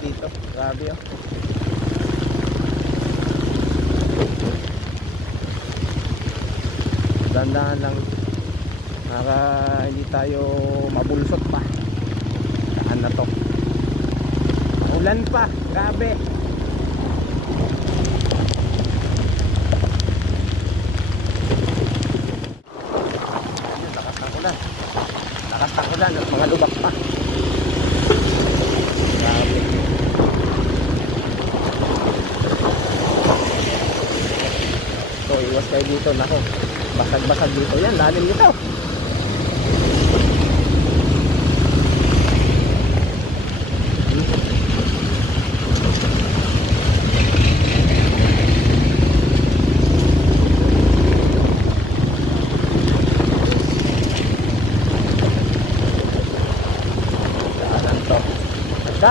dito. Grabe oh. Dandahan lang para hindi tayo mabulsot pa. Saan na to? Ulan pa, grabe. Lakas ng ulan. Lakas ng ulan at mga lubak pa. Grabe. So iwas kayo dito, nako. Basag-basag dito yan, lalim nito.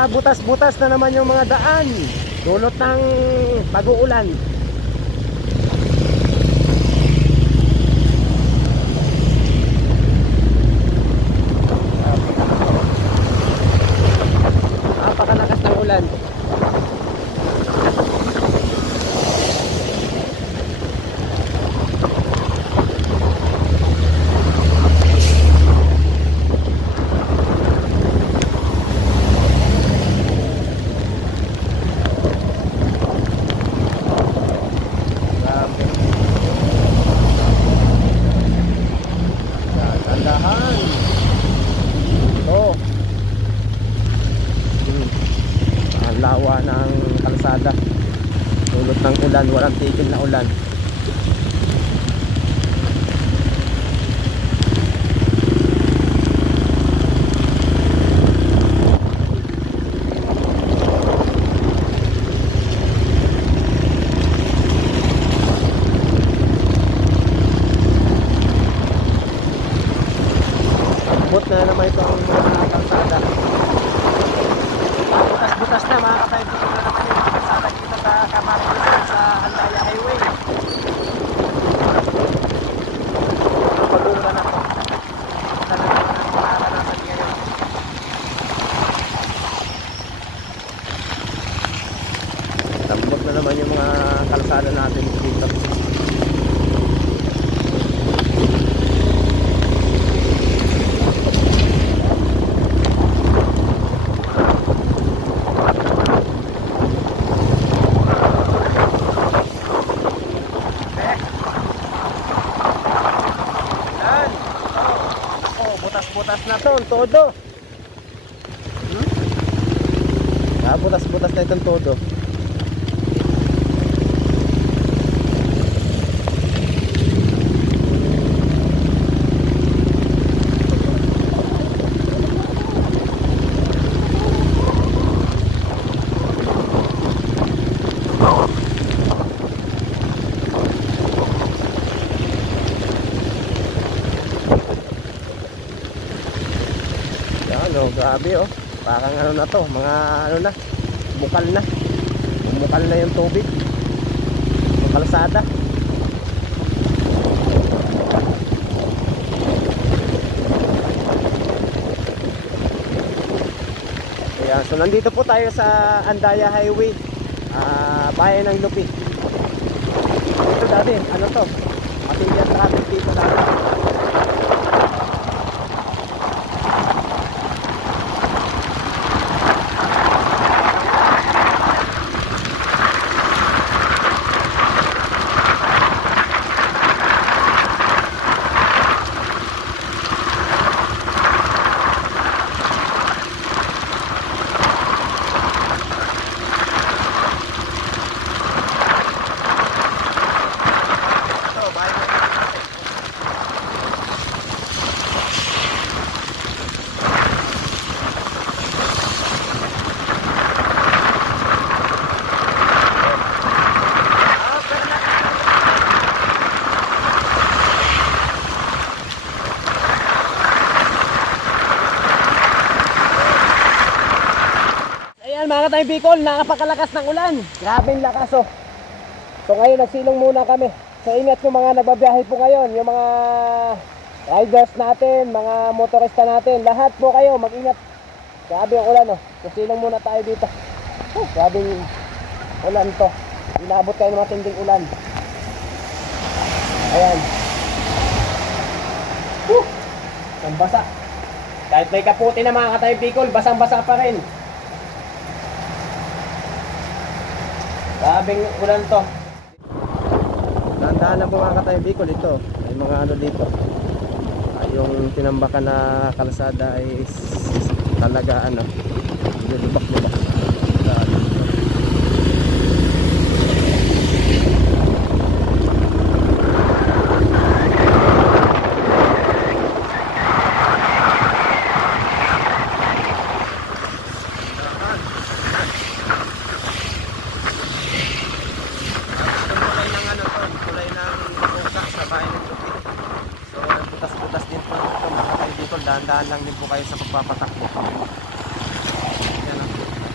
Butas-butas na naman yung mga daan, dulot ng pag-uulan. Napakalakas ng ulan. Lawa ng kalsada dulot ng ulan, walang tigil na ulan. Bot na naman itong mga kalsada. Butas na mga kapatid, dito na naman yung kalsada dito sa Camarines sa Andaya Highway. Pag-ulan na to. Ito na naman ang makakanasan ngayon. Lambot na naman yung mga kalsada natin dito. Butas na to, todo. Butas-butas na itong todo. Grabe oh, parang ano na to, mga ano na, bukal na. Bumukal na yung tubig yung kalsada. Ayan, so nandito po tayo sa Andaya Highway, bayan ng Lupi. Ito dati, ano to, matindi ang traffic dito dati. Mga katay Bicol, nakapakalakas ng ulan. Grabe yung lakas oh. So ngayon nagsilong muna kami. So ingat yung mga nagbabiyahe po ngayon, yung mga riders natin, mga motorista natin, lahat po kayo mag-ingat. Grabe yung ulan oh. So silong muna tayo dito. Grabing ulan to. Inabot tayo ng matinding ulan. Ayan. Ang basa. Kahit may kaputi na mga Katay Bicol, basang-basa pa rin. Grabing ulan to. Dahan-dahan na po mga Katay Bicol ito. May mga ano dito. Yung tinambakan na kalsada ay talaga ano, lubak-lubak. Dahan-dahan lang din po kayo sa pagpapatakbo. Yan o,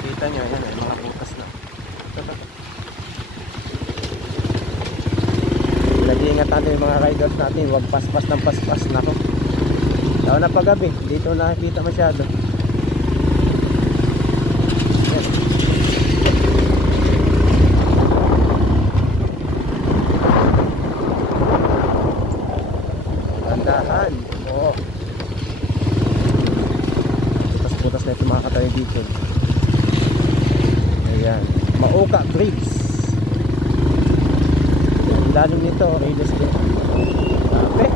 kita nyo, yan ay mga butas na. Nag-iingat natin yung mga riders natin, huwag paspas ng paspas. Nako, lalo na paggabi, dito nakikita masyado. Dahan-dahan, oo. Butas na ito mga Katay Bicol. Ayan, Mauka Bridge. Ang lalim nito, radius din. Okay.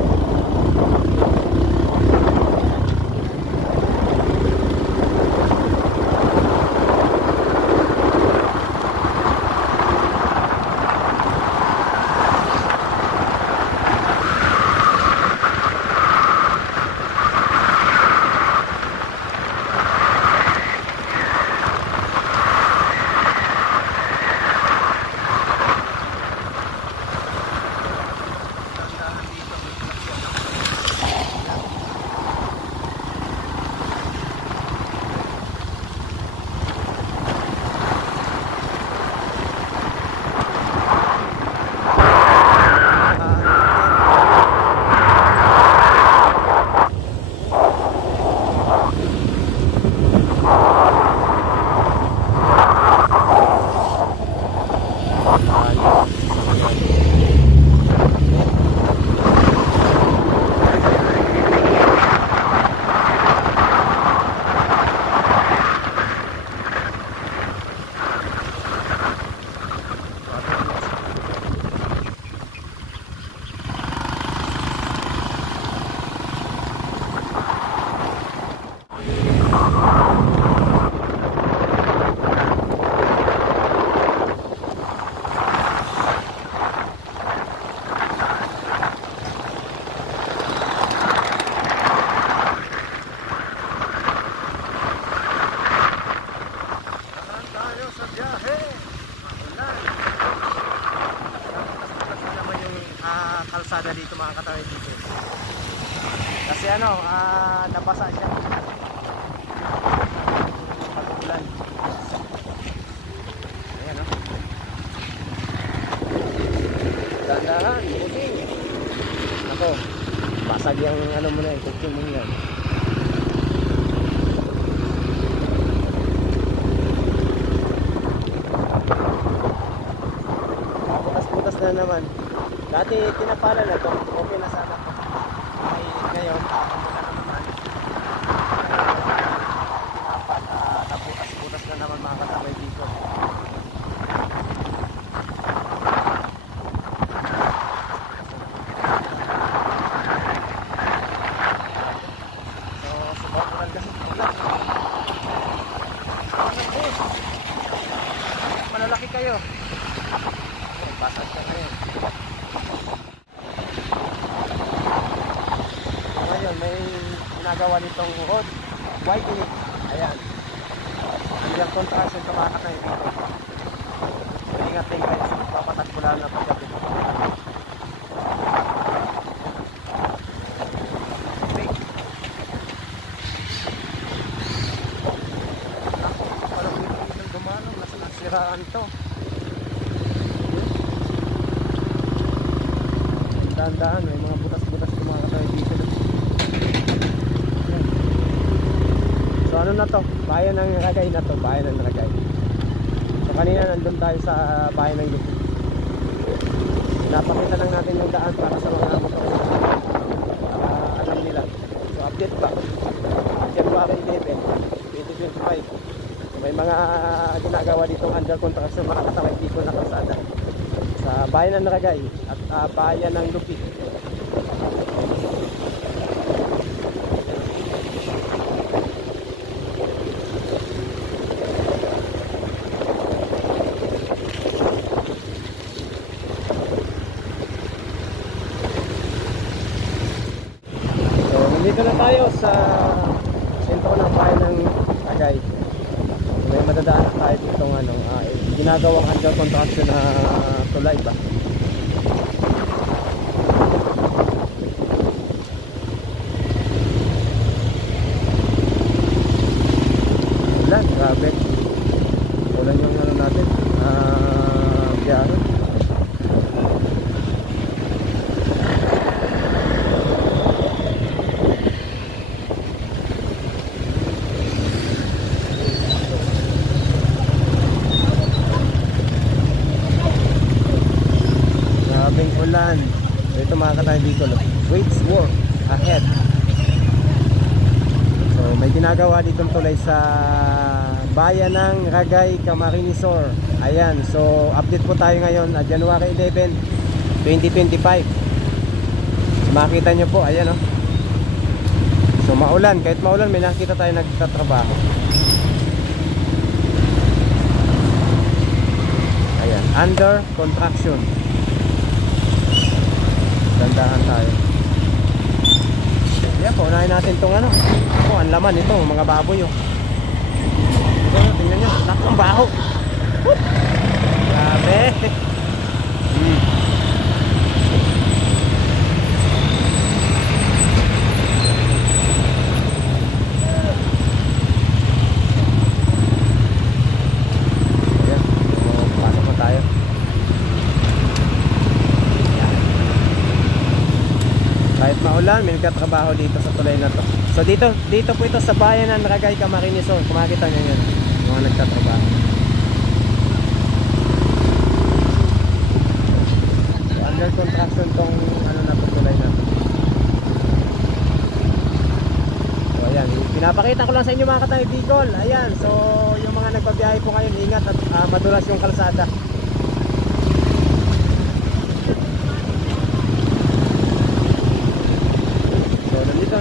Kalsada dito mga Katay Bicol. Kasi ano, nabasa siya. Pag-ulan. Ayan o. Dandahan, buting. Ako, basag yung ano mo na yung kukin mo yan. Butas-butas na naman. Dati tinapala na ito, okay na sana ito. Ay, ngayon, wala na naman. Nabutas-butas na naman mga Katay Bicol. So, subakulan kasi ulan. Malalaki kayo. Basag ka ngayon. Ngayon may ginagawa nitong road widening. Ayan, hanggang kontrasyon sa mga Katay Bicol. Ingat din kayo sa pagpapatagpulan na paggabi. Ako, parang hindi gumano, nasiraan to. Dahan-dahan, may mga butas-butas ng mga Katay Bicol. So ano na to? Bayan ng Ragay na to, bayan ng Ragay. kanina nandun tayo sa bahay ng Lupi. Napakita lang natin yung daan para sa mga motorista. Alam nila. So update pa. January 11, 2025. So, may mga ginagawa ditong under construction mga kasama dito na kalsada sa bayan ng Naragay at bayan ng Lupi. Dito na tayo sa sentro ng bayan ng Tagay. May madadaan tayo dito ng ginagawang under construction na tulay ba. Ulan, grabe. Ulan yung natin. Biyahe. Ulan. So ito mga katay dito, waits work ahead. So may ginagawa ditong tulay sa bayan ng Ragay, Camarines Sur. Ayan, so update po tayo ngayon January 11, 2025. So, makita nyo po, ayan oh. So maulan, kahit maulan may nakita tayo nagtatrabaho. Ayan, under construction. Dandahan tayo. Yan po, unahin natin itong ako, ang laman ito, mga baboy oh. Ito, tingnan nyo, nakang baho. Grabe. Ayan, so, pasok na tayo. Kahit maulan, may nagtatrabaho dito sa tulay na to. So dito po ito sa bayan ng Ragay, Camarines Sur. Kung makikita nyo yun, mga nagtatrabaho. So, under construction tong na to, tulay na to. So ayan, pinapakita ko lang sa inyo mga katay Bicol. Ayan, so yung mga nagbabiyahe po ngayon, ingat at madulas yung kalsada.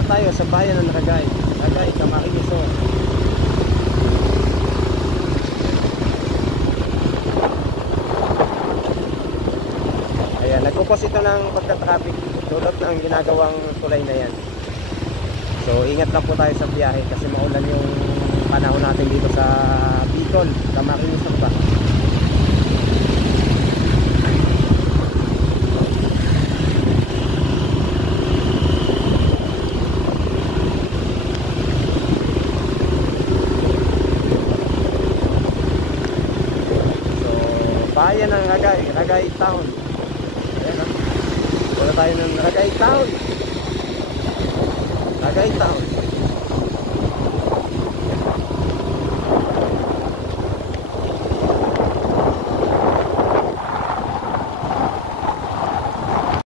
Tayo sa bayan ng Ragay, Camarines Sur. Ayan, nagpupos ito ng pagka-traffic dulot ng ginagawang tulay na yan. So ingat lang po tayo sa biyahe kasi maulan yung panahon natin dito sa Bicol, Camarines Sur pa. Bayan ng Ragay Town. Ayan, wala tayo ng Ragay Town. Ragay Town.